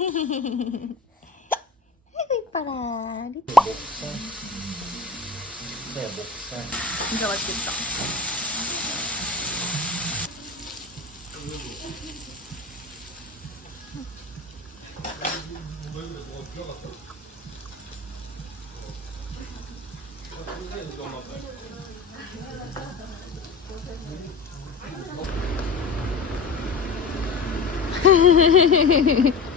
아이고 이뻐라. 목살. 네, 목살. 진짜 맛있겠다.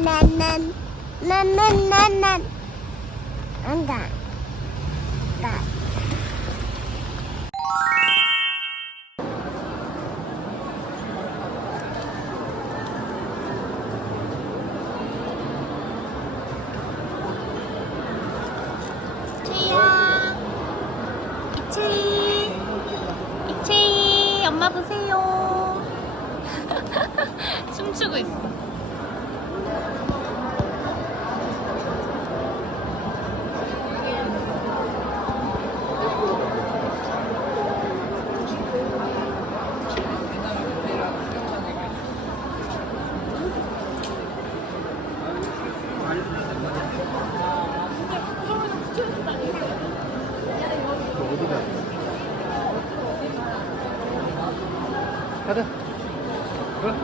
난난난난난 난난난난 안다 나 이채이 이채이 엄마 보세요 춤추고 있어 가? 가자. 그래.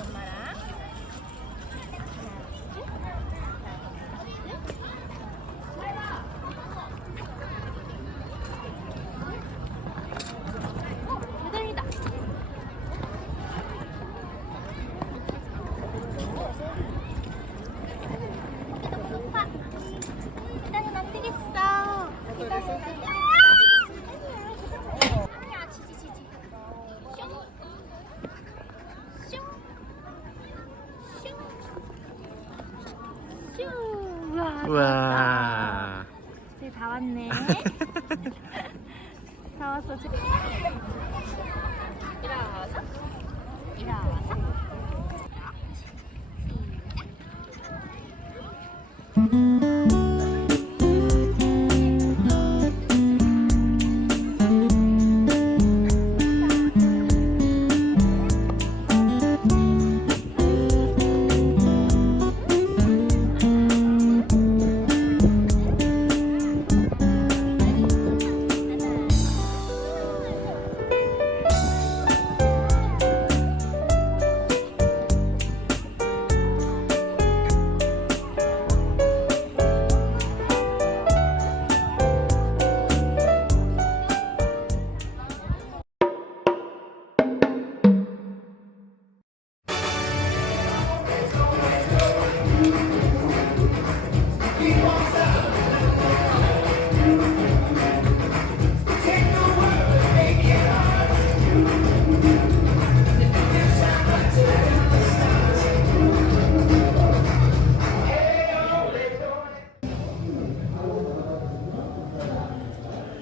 엄마랑 대단이다 너무 높아 계단은 안 되겠어 계단은 야 지지 지지 슝 슝. 슝. 슝. 우와. 우와. 이제 다 왔 네. 다 왔어. 제- 일어서. 일어서.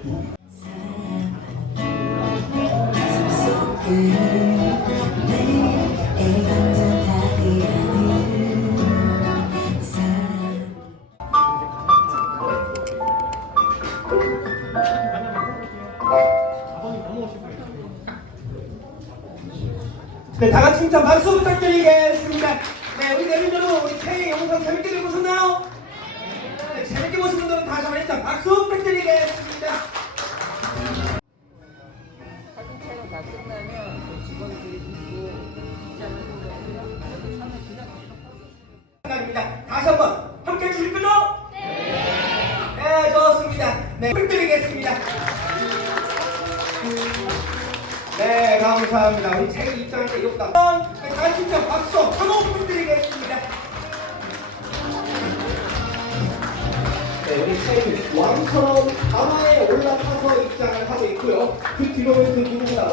네, 다 같이 힘찬 박수 부탁드리겠습니다. 네, 우리 내일도 우리 K 영상 재밌게 보셨나요? 네, 재밌게 보신 분들은 다시 한번 박수 부탁드리겠습니다. 감사합니다. 다시 한번 함께 해주실 거죠? 네. 네, 좋습니다. 네, 부탁드리겠습니다. 네, 감사합니다. 우리 제 입장할 때 이렇다. 네, 다 같이 힘찬 박수 한번 부탁드리겠습니다. 네, 우리 셰이 왕처럼 가마에 올라타서 입장을 하고 있고요. 그 뒤로는 그 누구보다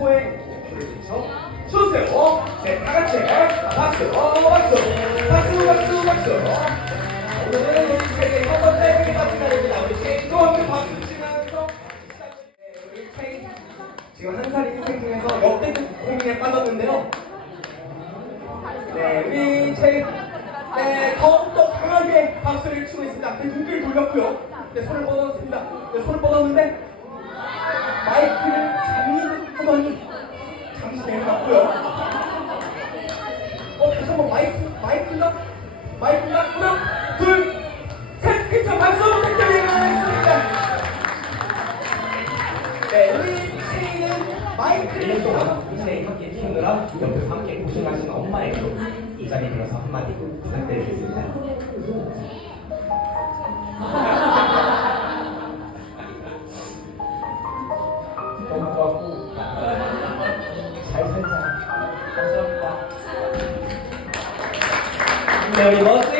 포에 그렇죠 주세요 네 다 같이 박수 박수. 박수 박수 박수. 오늘은 우리 세계 첫 번째 회의 같은 날입니다. 우리 체인도 함께 박수 치면서 네, 우리 체인 지금 한 살이 인생 중에서 역대급 고민에 빠졌는데요. 네 우리 체인 네 더욱더 강하게 박수를 치고 있습니다. 그 눈길 돌렸고요. 네 손을 뻗었습니다. 네 손을 뻗었는데 마이크를 잡는 하더니 잠시 내려갔고요. 어, 다시 한번 마이크, 마이크인가? 마이크인가? 하나, 둘, 셋! 그쵸, 박수 부탁드리겠습니다. 네, 우리 체인은 마이크를 동안 이제 함께 키우느라 옆에서 함께 고생하신 엄마에게 이 자리에 들어서 한마디 부탁드리겠습니다. 네,